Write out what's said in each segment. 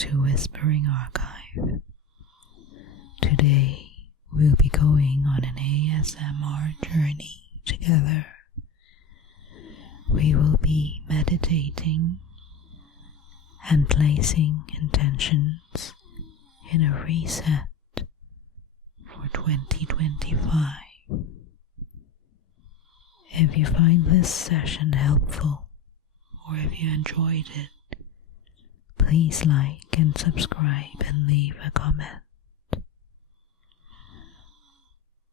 to Whispering Archive. Today we'll be going on an ASMR journey together. We will be meditating and placing intentions in a reset for 2025. If you find this session helpful, or if you enjoyed it, please like and subscribe and leave a comment.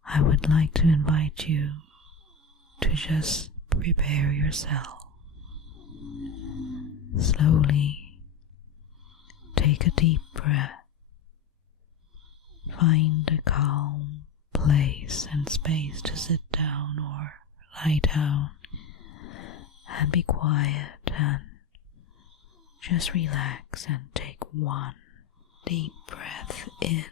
I would like to invite you to just prepare yourself. Slowly take a deep breath. Find a calm place and space to sit down or lie down and be quiet and just relax and take one deep breath in.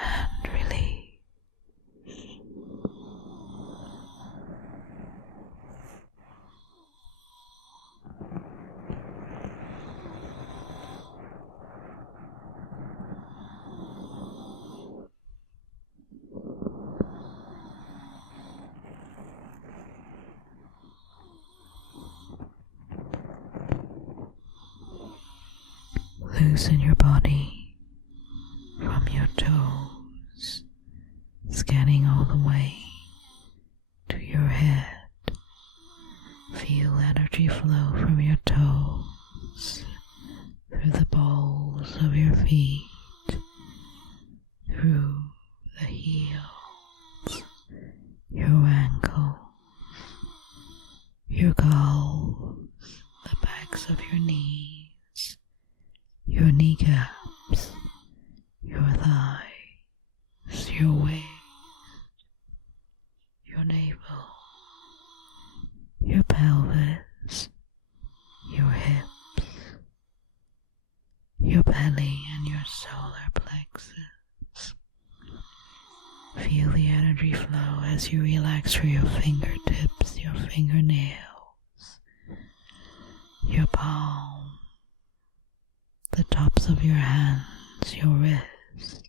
And release. Loosen your body from your toes, scanning all the way to your head. Feel energy flow from your toes, through the balls of your feet, through the heels, your ankles, your calves, the backs of your knees, your kneecaps, your thighs, your waist, your navel, your pelvis, your hips, your belly and your solar plexus. Feel the energy flow as you relax through your fingertips, your fingernails, your palm, the tops of your hands, your wrists,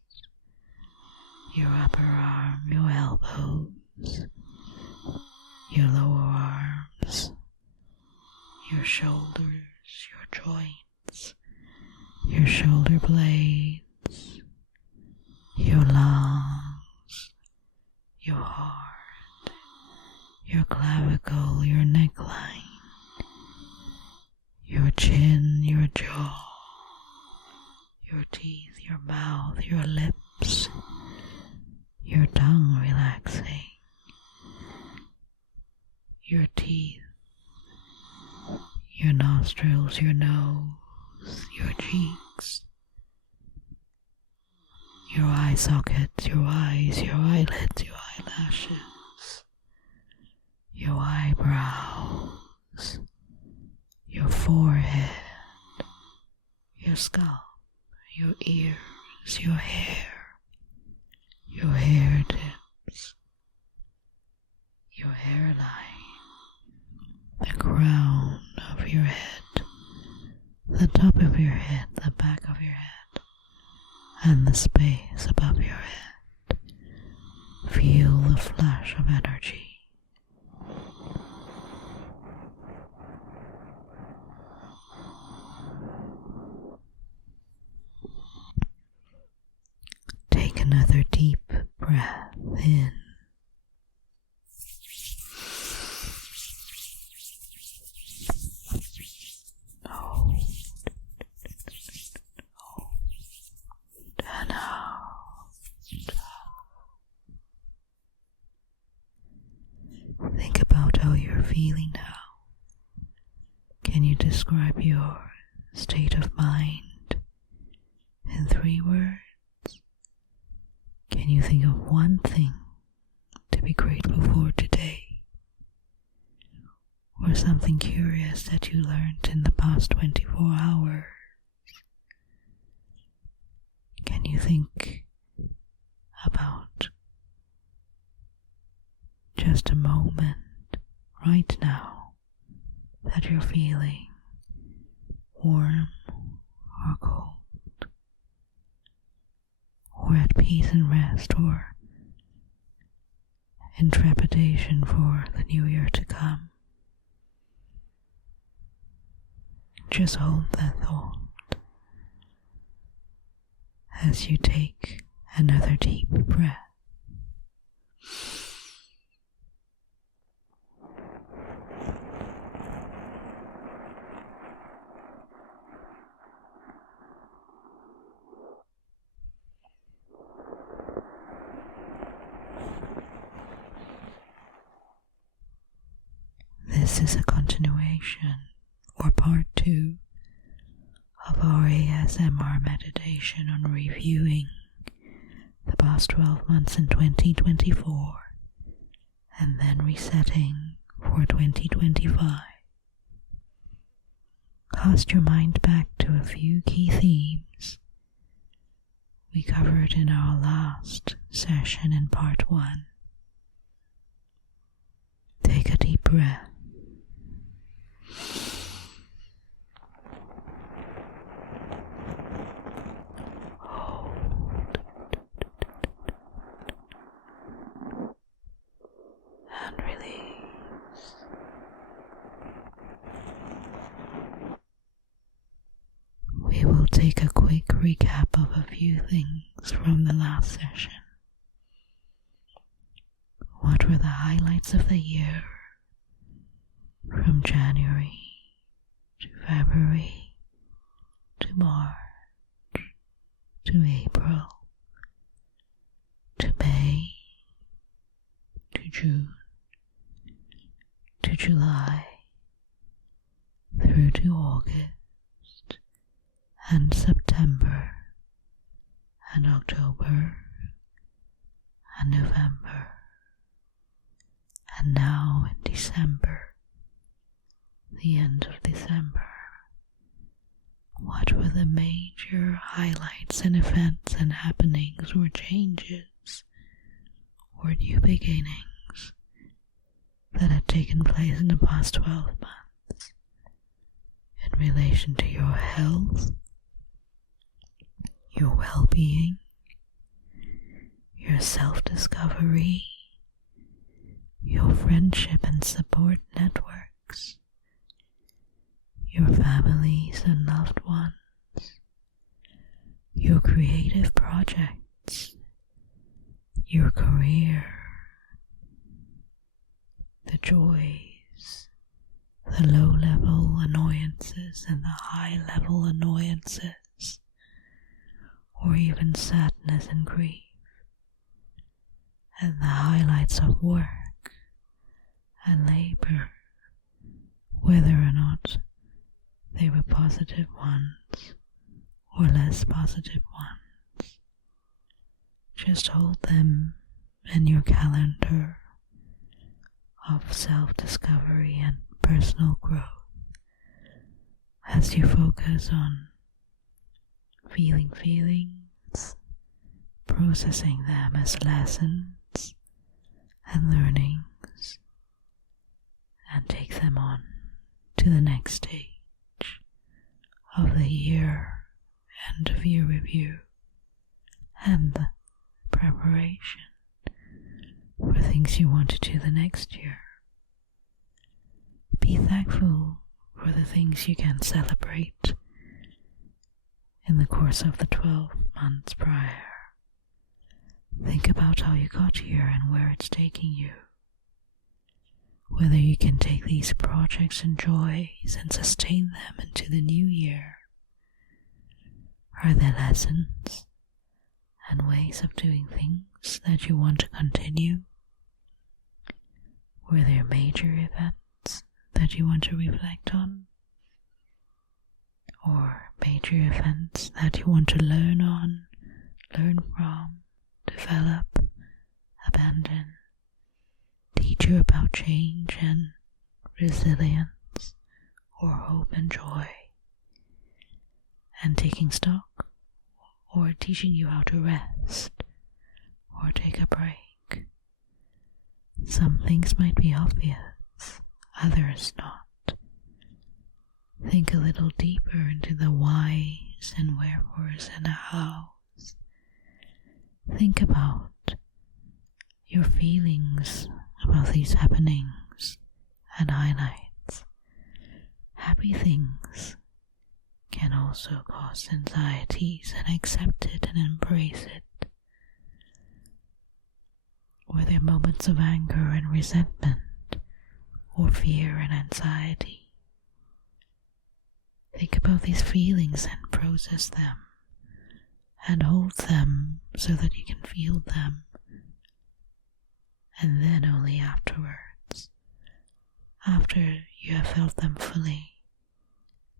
your upper arm, your elbows, your lower arms, your shoulders, your joints, your shoulder blades, your lungs, your heart, your clavicle, your neckline, your chin, your jaw, your teeth, your mouth, your lips, your tongue relaxing, your teeth, your nostrils, your nose, your cheeks, your eye sockets, your eyes, your eyelids, your eyelashes, your eyebrows, your forehead, your scalp, your ears, your hair tips, your hairline, the crown of your head, the top of your head, the back of your head, and the space above your head. Feel the flash of energy. Take another deep breath in. Hold. And out. Think about how you're feeling now. Can you describe your state of mind in 3 words? Can you think of one thing to be grateful for today? Or something curious that you learned in the past 24 hours? Can you think about just a moment right now that you're feeling warm or cold, or at peace and rest, or in trepidation for the new year to come. Just hold that thought as you take another deep breath. This is a continuation, or part 2, of our ASMR meditation on reviewing the past 12 months in 2024 and then resetting for 2025. Cast your mind back to a few key themes we covered in our last session in part 1. Take a deep breath. Hold and release. We will take a quick recap of a few things from the last session. What were the highlights of the year from January to February to March to April to May to June to July through to August and September and October and November, and now in December, the end of December. What were the major highlights and events and happenings or changes or new beginnings that had taken place in the past 12 months in relation to your health, your well-being, your self-discovery, your friendship and support networks, your families and loved ones, your creative projects, your career, the joys, the low-level annoyances and the high-level annoyances, or even sadness and grief, and the highlights of work and labor, whether or not they were positive ones or less positive ones. Just hold them in your calendar of self-discovery and personal growth as you focus on feeling feelings, processing them as lessons and learnings, and take them on to the next stage of the year, end of year review, and the preparation for things you want to do the next year. Be thankful for the things you can celebrate in the course of the 12 months prior. Think about how you got here and where it's taking you. Whether you can take these projects and joys and sustain them into the new year. Are there lessons and ways of doing things that you want to continue? Were there major events that you want to reflect on? Or major events that you want to learn on, learn from, develop, abandon, teach you about change and resilience, or hope and joy, and taking stock, or teaching you how to rest, or take a break. Some things might be obvious, others not. Think a little deeper into the whys and wherefores and hows. Think about your feelings about these happenings and highlights. Happy things can also cause anxieties, and accept it and embrace it. Were there moments of anger and resentment, or fear and anxiety? Think about these feelings and process them, and hold them so that you can feel them, and then only afterwards, after you have felt them fully,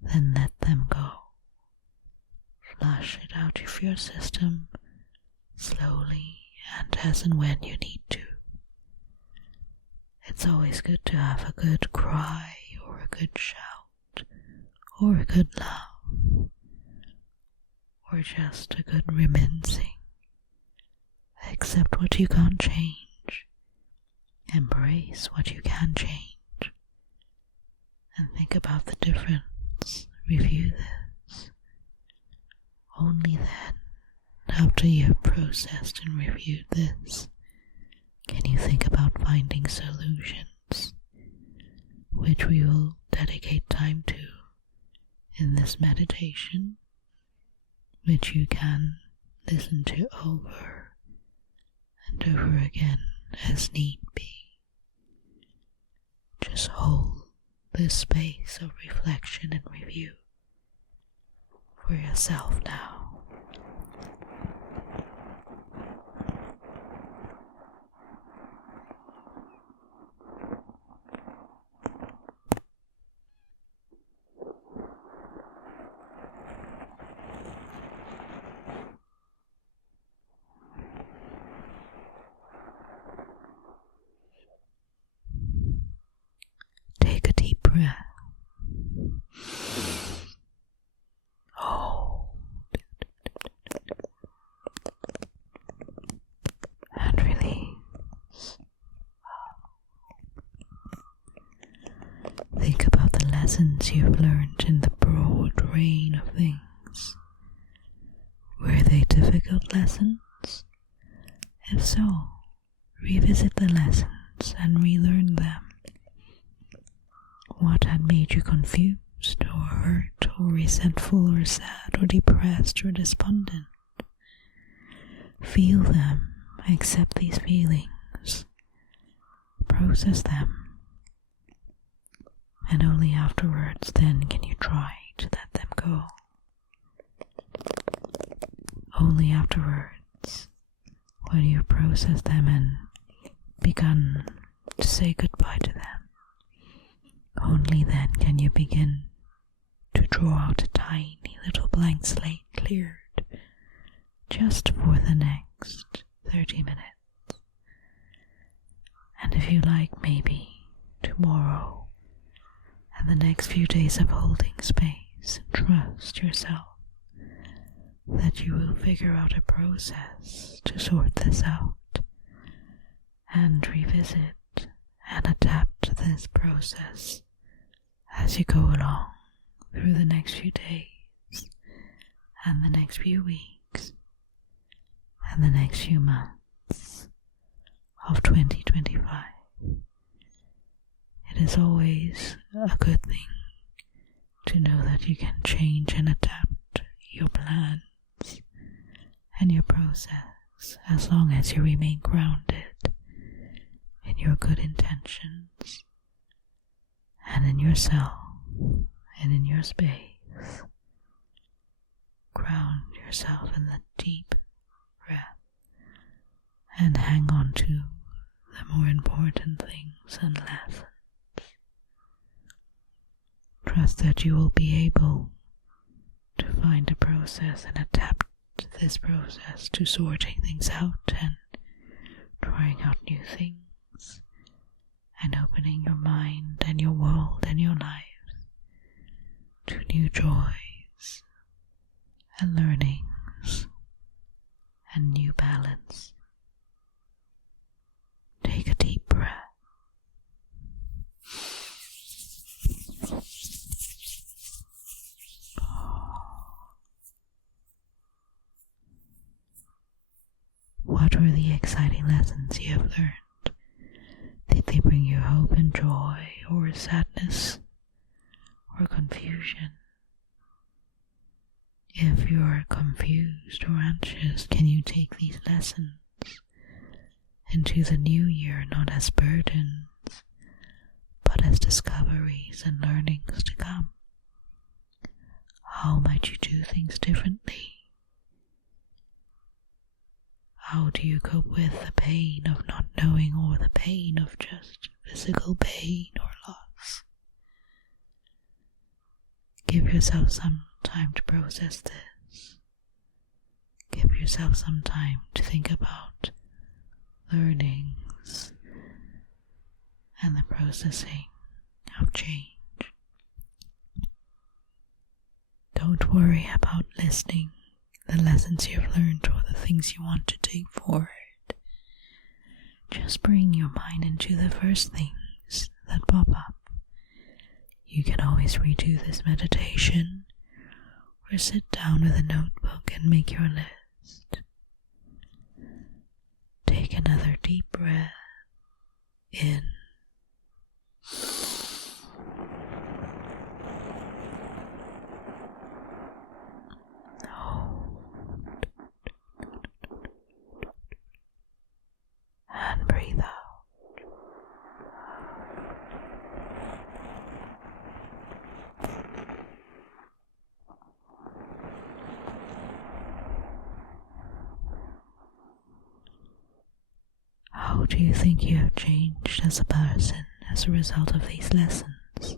then let them go. Flush it out of your system slowly and as and when you need to. It's always good to have a good cry or a good shout or a good laugh or just a good reminiscing. Accept what you can't change. Embrace what you can change. And think about the difference. Review this. Only then, after you have processed and reviewed this, can you think about finding solutions, which we will dedicate time to in this meditation, which you can listen to over and over again as need be. Just hold this space of reflection and review for yourself now. Take a deep breath. Hold. And release. Think about the lessons you've learned in the broad range of things. Were they difficult lessons? If so, revisit the lessons and relearn them. What had made you confused or hurt or resentful or sad or depressed or despondent? Feel them, accept these feelings, process them, and only afterwards then can you try to let them go. Only afterwards, when you've processed them and begun to say goodbye to them, only then can you begin to draw out a tiny little blank slate cleared just for the next 30 minutes. And if you like, maybe tomorrow and the next few days of holding space, trust yourself that you will figure out a process to sort this out and revisit and adapt this process as you go along through the next few days and the next few weeks and the next few months of 2025. It is always a good thing to know that you can change and adapt your plans and your process as long as you remain grounded in your good intentions and in yourself and in your space. Ground yourself in the deep breath and hang on to the more important things and lessons. Trust that you will be able to find a process and adapt this process to sorting things out and trying out new things and opening your mind and your world and your life to new joys and learnings and new balance What were the exciting lessons you have learned? Did they bring you hope and joy, or sadness, or confusion? If you are confused or anxious, can you take these lessons into the new year not as burdens, but as discoveries and learnings to come? How might you do things differently? How do you cope with the pain of not knowing, or the pain of just physical pain or loss? Give yourself some time to process this. Give yourself some time to think about learnings and the processing of change. Don't worry about listing the lessons you've learned or the things you want to take forward. Just bring your mind into the first things that pop up. You can always redo this meditation or sit down with a notebook and make your list. Take another deep breath in. And breathe out. How do you think you have changed as a person as a result of these lessons?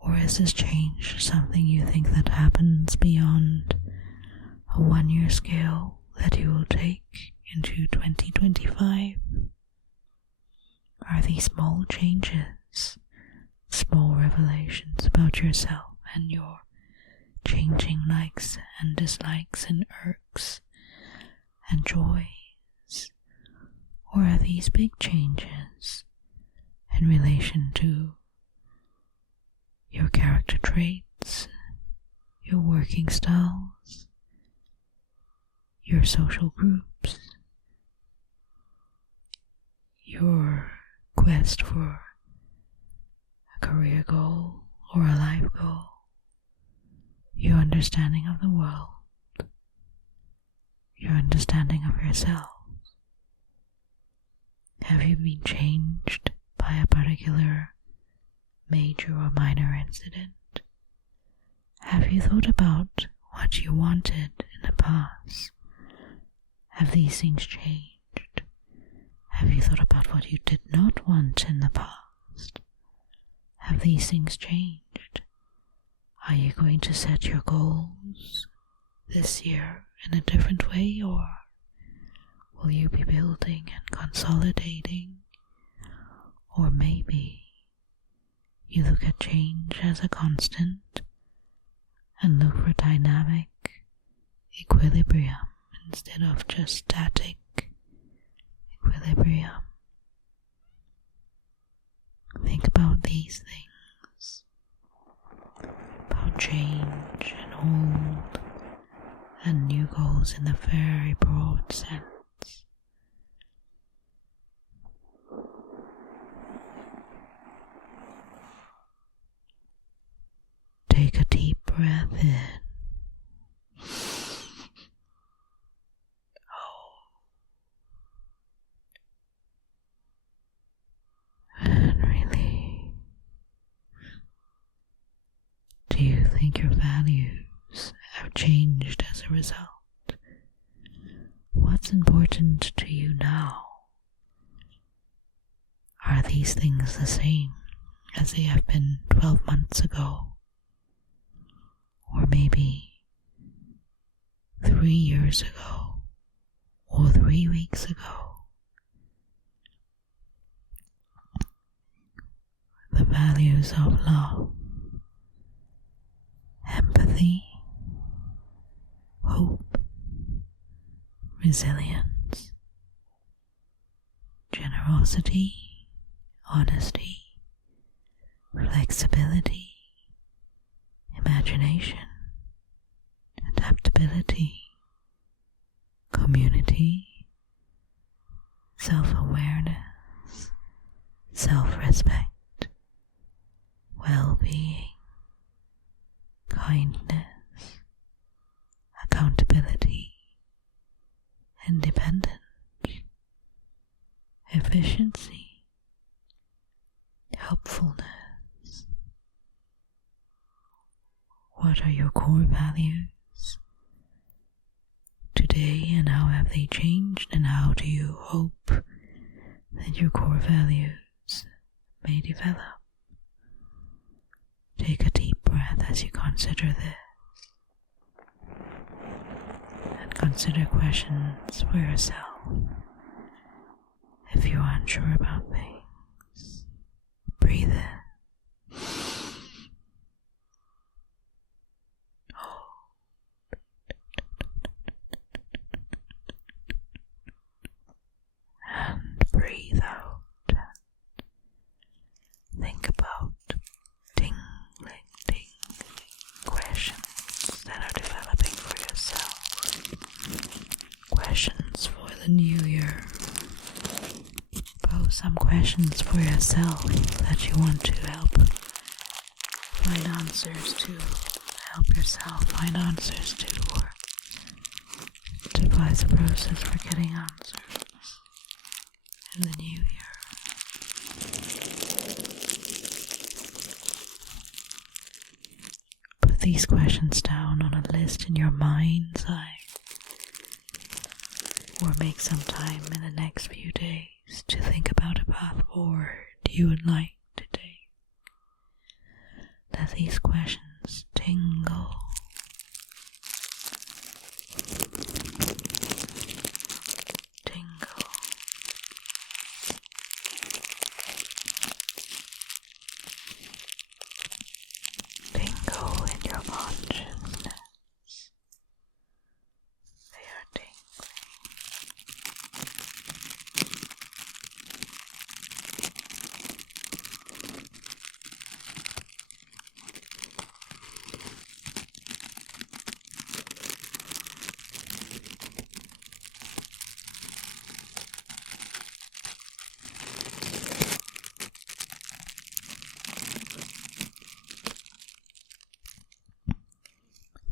Or is this change something you think that happens beyond a 1-year scale that you will take into 2025? Are these small changes, small revelations about yourself and your changing likes and dislikes and irks and joys? Or are these big changes in relation to your character traits, your working styles, your social groups, your quest for a career goal or a life goal, your understanding of the world, your understanding of yourself? Have you been changed by a particular major or minor incident? Have you thought about what you wanted in the past? Have these things changed? Have you thought about what you did not want in the past? Have these things changed? Are you going to set your goals this year in a different way, or will you be building and consolidating? Or maybe you look at change as a constant and look for dynamic equilibrium instead of just static equilibrium. Think about these things, about change and old and new goals in the very broad sense. Take a deep breath in. And release. Do you think your values have changed as a result? What's important to you now? Are these things the same as they have been 12 months ago? Or maybe 3 years ago, or 3 weeks ago? The values of love, empathy, hope, resilience, generosity, honesty, flexibility, imagination, adaptability, community, respect, well-being, kindness, accountability, independence, efficiency, helpfulness. What are your core values today, and how have they changed, and how do you hope that your core values may develop? Take a deep breath as you consider this, and consider questions for yourself. If you're unsure about things, breathe in. And breathe out. Think about tingling questions that are developing for yourself. Questions for the new year. Pose some questions for yourself that you want to help find answers to. Help yourself find answers to, or devise a process for getting answers in the new year. Put these questions down on a list in your mind's eye, or make some time in the next few days to think about a path forward you would like to take. Let these questions tingle. Tingle. Tingle in your consciousness. They are tingling.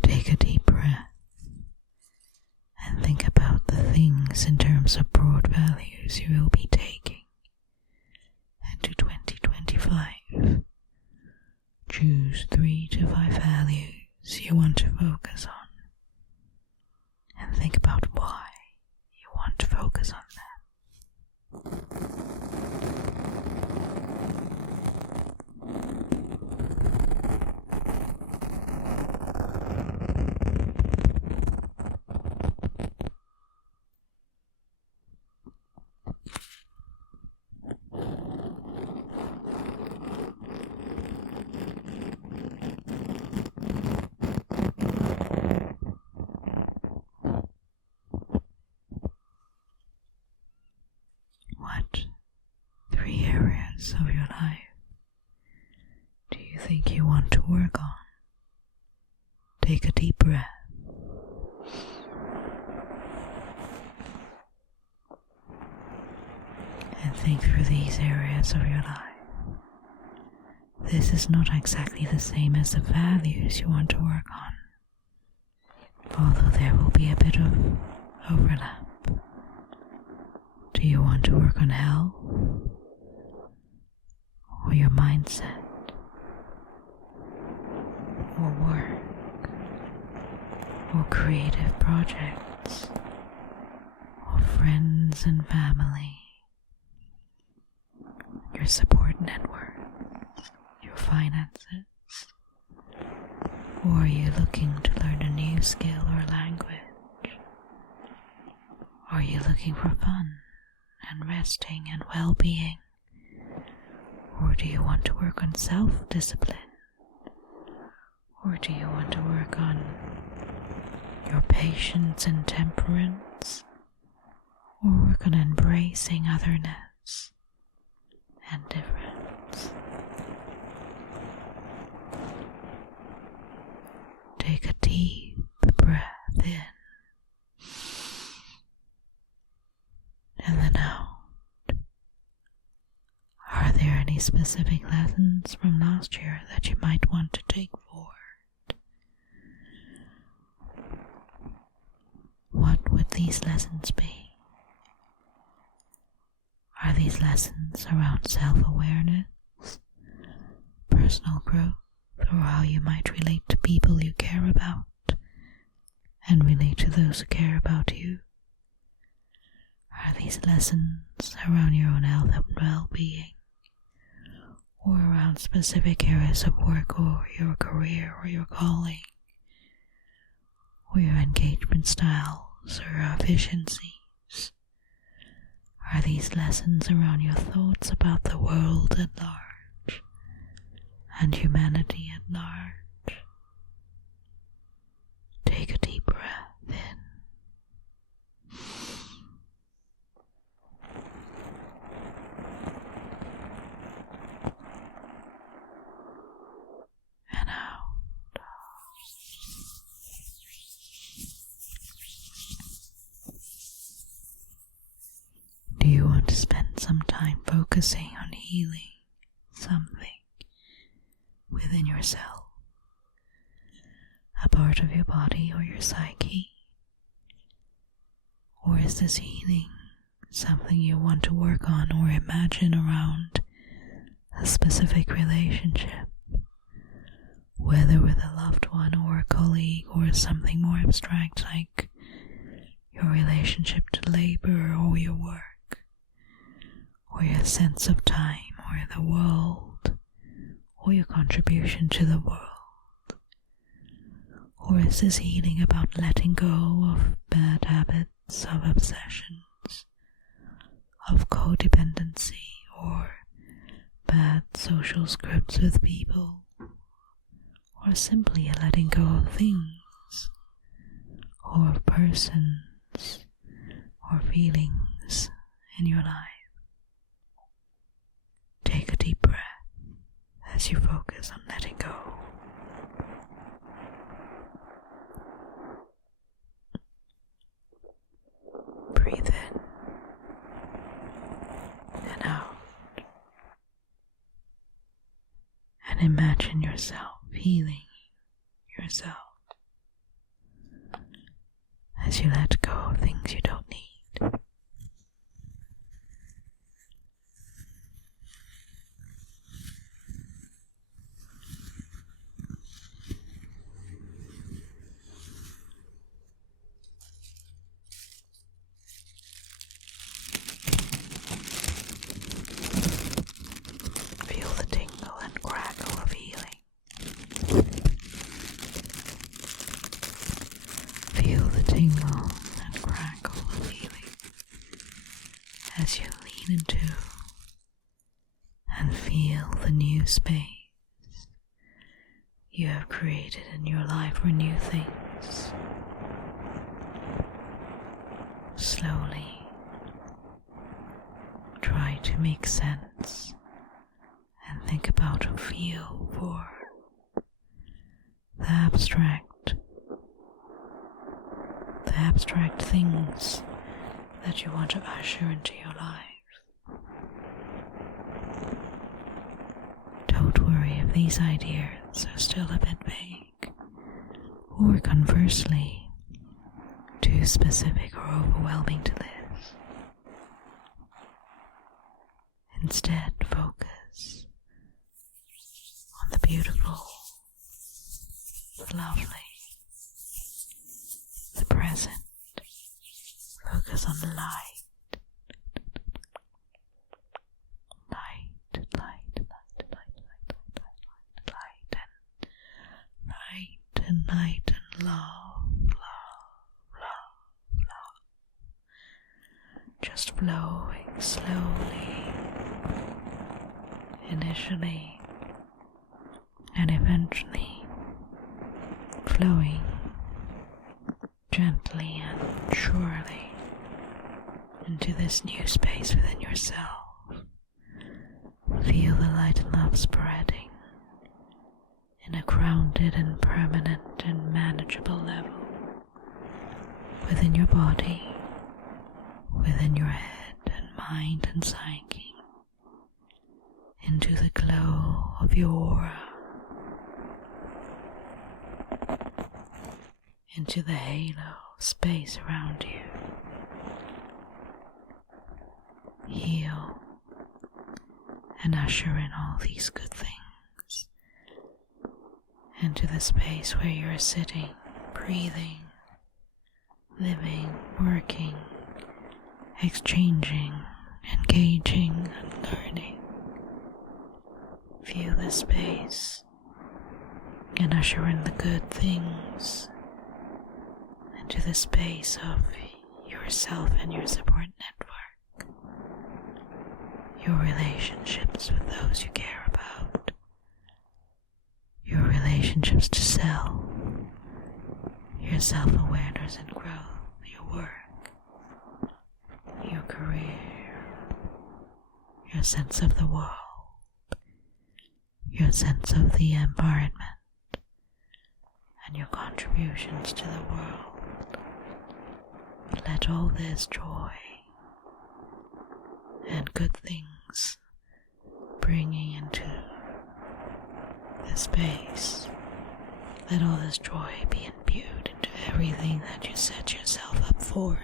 Take a deep breath and think about the things in terms of broad values you will be taking into 2025. Choose 3 to 5 values you want to focus on, and think about why you want to focus on them. What 3 areas of your life do you think you want to work on? Take a deep breath. And think through these areas of your life. This is not exactly the same as the values you want to work on, although there will be a bit of overlap. Do you want to work on health, or your mindset, or work, or creative projects, or friends and family, your support network, your finances? Or are you looking to learn a new skill or language? Are you looking for fun and resting and well-being? Or do you want to work on self-discipline? Or do you want to work on your patience and temperance? Or work on embracing otherness and difference? Take a deep breath in and then out. Are there any specific lessons from last year that you might want to take forward. What would these lessons be? Are these lessons around self-awareness, personal growth, or how you might relate to people you care about and relate to those who care about you? Are these lessons around your own health and well-being, or around specific areas of work or your career or your calling, or your engagement styles or your efficiencies? Are these lessons around your thoughts about the world at large and humanity at large? Take a deep breath in. And out. Do you want to spend some time focusing on healing something within yourself, a part of your body or your psyche? Or is this healing something you want to work on or imagine around a specific relationship, whether with a loved one or a colleague, or something more abstract like your relationship to labor or your work, or your sense of time or the world, or your contribution to the world? Or is this healing about letting go of bad habits, of obsessions, of codependency, or bad social scripts with people, or simply a letting go of things, or of persons, or feelings in your life? Take a deep breath as you focus on letting go. Breathe in and out, and imagine yourself healing yourself as you let go of things you don't need. Feel the tingle and crackle of healing. Feel the tingle and crackle of healing as you lean into and feel the new space you have created in your life for new things. Slowly try to make sense and think about or feel for the abstract things that you want to usher into your life. Don't worry if these ideas are still a bit vague, or conversely, too specific or overwhelming to this. Instead, focus on the beautiful, the lovely, the present. Focus on the light. Light and love. Just flowing slowly, initially, and eventually flowing gently and surely into this new space within yourself. Feel the light and love spreading in a grounded and permanent and manageable level within your body, within your head and mind and psyche, into of your aura, into the halo of space around you. Heal and usher in all these good things into the space where you're sitting, breathing, living, working, exchanging, engaging, and learning. Feel the space and usher in the good things into the space of yourself and your support network, your relationships with those you care about, your relationships to self, your self-awareness and growth, your work, your career, your sense of the world, your sense of the environment, and your contributions to the world. Let all this joy and good things bringing into the space, let all this joy be imbued into everything that you set yourself up for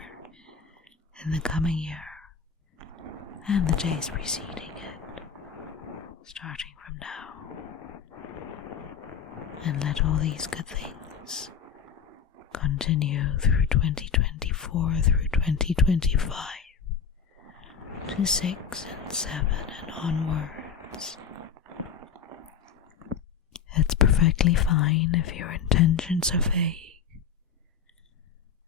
in the coming year and the days preceding it, starting from now. And let all these good things continue through 2024 through 2025 to 6 and 7 and onwards. It's perfectly fine if your intentions are vague,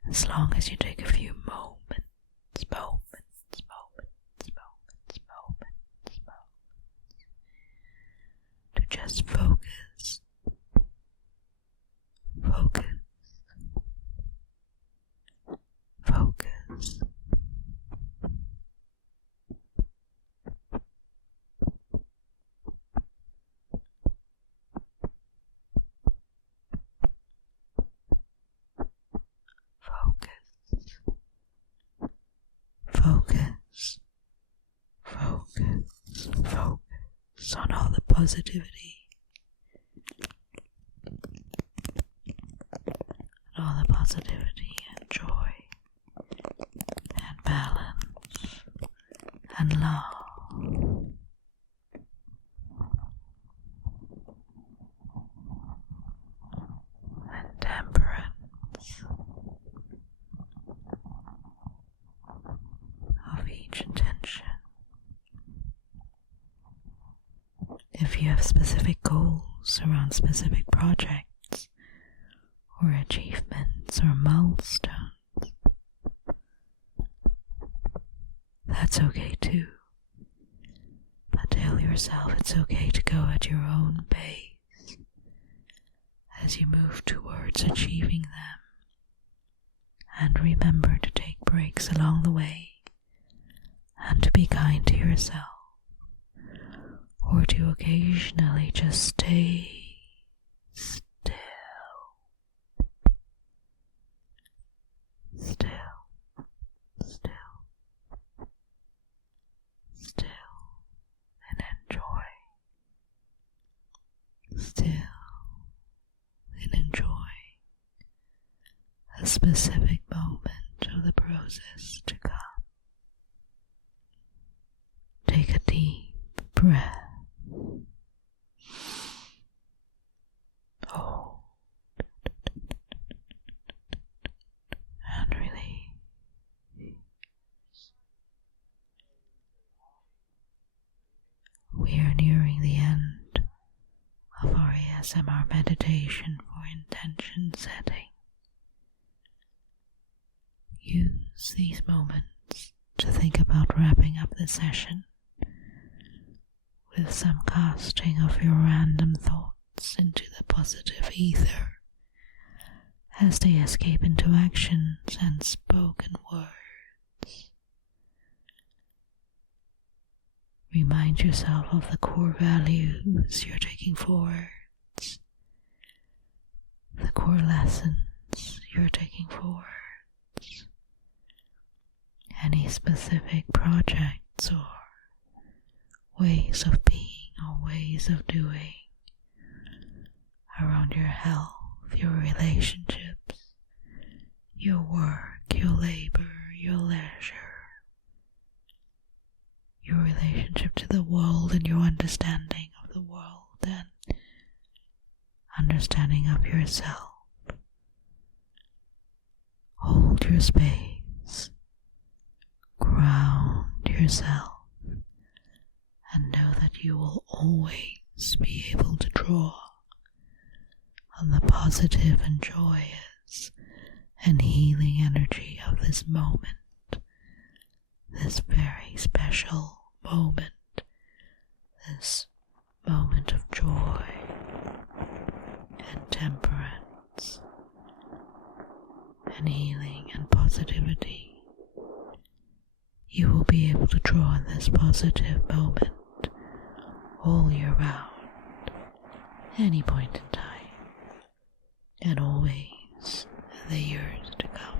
as long as you take a few moments to just focus, focus, focus. Focus, focus, focus on all the positivity, and joy, and balance, and love. And temperance of each intention. If you have specific goals around specific projects or achievements or milestones, that's okay too. But tell yourself it's okay to go at your own pace as you move towards achieving them. And remember to take breaks along the way and to be kind to yourself, or to occasionally just stay still, and enjoy a specific moment of the process to come. Take a deep breath. Hold and release. We are nearing the end of our ASMR meditation for intention setting. Use these moments to think about wrapping up the session with some casting of your random thoughts into the positive ether as they escape into actions and spoken words. Remind yourself of the core values you're taking forwards, the core lessons you're taking forwards, any specific projects or ways of being or ways of doing around your health, your relationships, your work, your labor, your leisure, your relationship to the world and your understanding of the world and understanding of yourself. Hold your space, ground yourself, and know that you will always be able to draw on the positive and joyous and healing energy of this moment, this very special moment, this moment of joy and temperance and healing and positivity. You will be able to draw on this positive moment all year round, any point in time, and always in the years to come.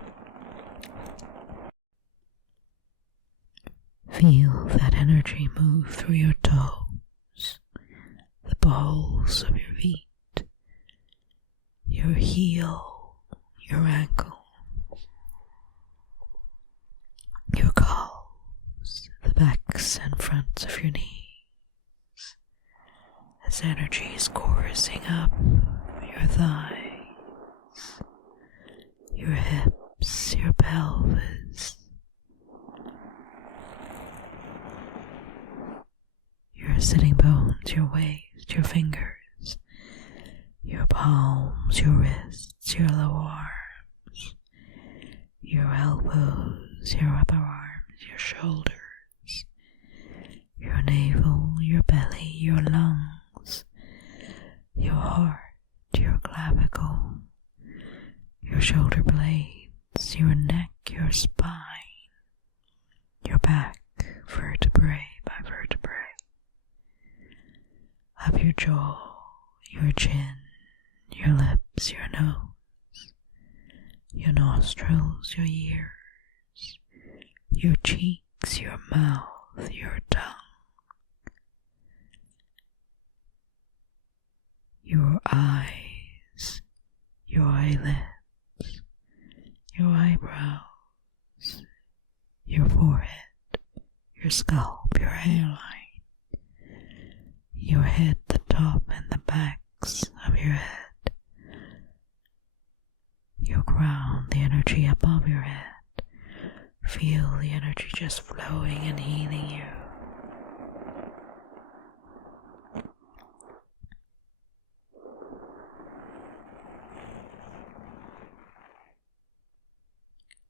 Feel that energy move through your toes, the balls of your feet, your heel, your ankle, your calves, the backs and fronts of your knees. This energy is coursing up your thighs, your hips, your pelvis, your sitting bones, your waist, your fingers, your palms, your wrists, your lower arms, your elbows, your upper arms, your shoulders, your navel, your belly, your lungs, your heart, your clavicle, your shoulder blades, your neck, your spine, your back, vertebrae by vertebrae, up your jaw, your chin, your lips, your nose, your nostrils, your ears, your cheeks, your mouth, your tongue, your eyes, your eyelids, your eyebrows, your forehead, your scalp, your hairline, your head, the top and the backs of your head, your crown, the energy above your head. Feel the energy just flowing and healing you.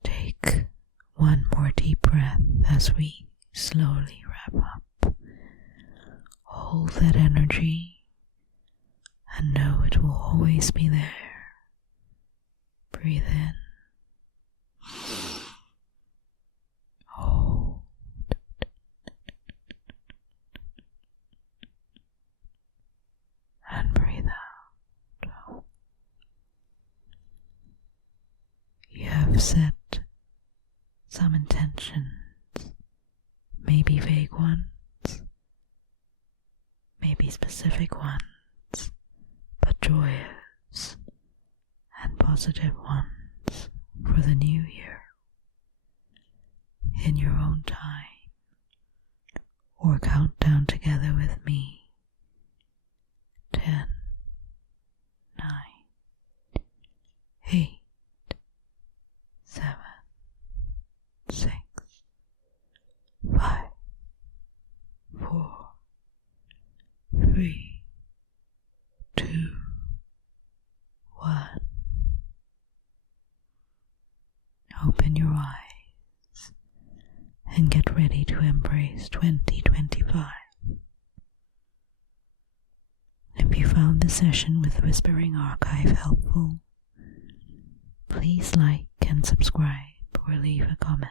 Take one more deep breath as we slowly wrap up. Hold that energy and know it will always be there. Breathe in. Hold. And breathe out. You have set some intentions, maybe vague ones, maybe specific ones, but joyous and positive ones for the new year. In your own time, or count down together with me. 10, 9, 8, 7, 6, 5, 4, 3, 2, 1. Open your eyes and get ready to embrace 2025. If you found this session with Whispering Archive helpful, please like and subscribe or leave a comment.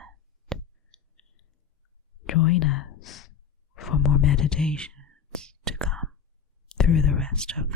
Join us for more meditations to come through the rest of